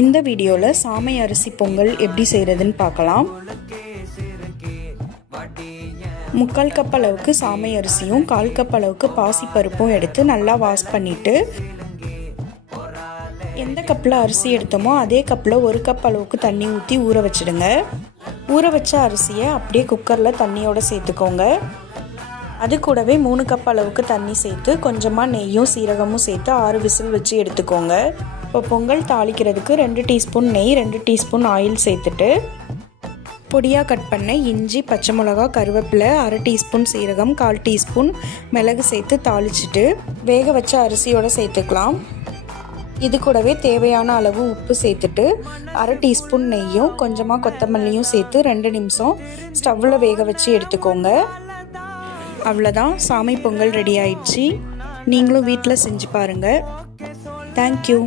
இந்த வீடியோவில் சாமை அரிசி பொங்கல் எப்படி செய்கிறதுன்னு பார்க்கலாம். 3/4 கப் அளவுக்கு சாமை அரிசியும் 1/4 கப் அளவுக்கு பாசிப்பருப்பும் எடுத்து நல்லா வாஷ் பண்ணிவிட்டு, எந்த கப்பில் அரிசி எடுத்தோமோ அதே கப்பில் 1 கப் அளவுக்கு தண்ணி ஊற்றி ஊற வச்சுடுங்க. ஊற வச்ச அரிசியை அப்படியே குக்கரில் தண்ணியோடு சேர்த்துக்கோங்க. அது கூடவே 3 கப் அளவுக்கு தண்ணி சேர்த்து கொஞ்சமாக நெய்யும் சீரகமும் சேர்த்து 6 விசில் வச்சு எடுத்துக்கோங்க. இப்போ பொங்கல் தாளிக்கிறதுக்கு 2 டீஸ்பூன் நெய், 2 டீஸ்பூன் ஆயில் சேர்த்துட்டு, பொடியாக கட் பண்ண இஞ்சி, பச்சை மிளகா, கருவேப்பிலை, 1/2 டீஸ்பூன் சீரகம், 1/4 டீஸ்பூன் மிளகு சேர்த்து தாளிச்சிட்டு வேக வச்ச அரிசியோடு சேர்த்துக்கலாம். இது கூடவே தேவையான அளவு உப்பு சேர்த்துட்டு 1/2 டீஸ்பூன் நெய்யும் கொஞ்சமாக கொத்தமல்லியும் சேர்த்து 2 நிமிஷம் ஸ்டவ்வில் வேக வச்சு எடுத்துக்கோங்க. அவ்வளோதான், சாமை பொங்கல் ரெடி ஆயிடுச்சு. நீங்களும் வீட்டில் செஞ்சு பாருங்கள். தேங்க்யூ.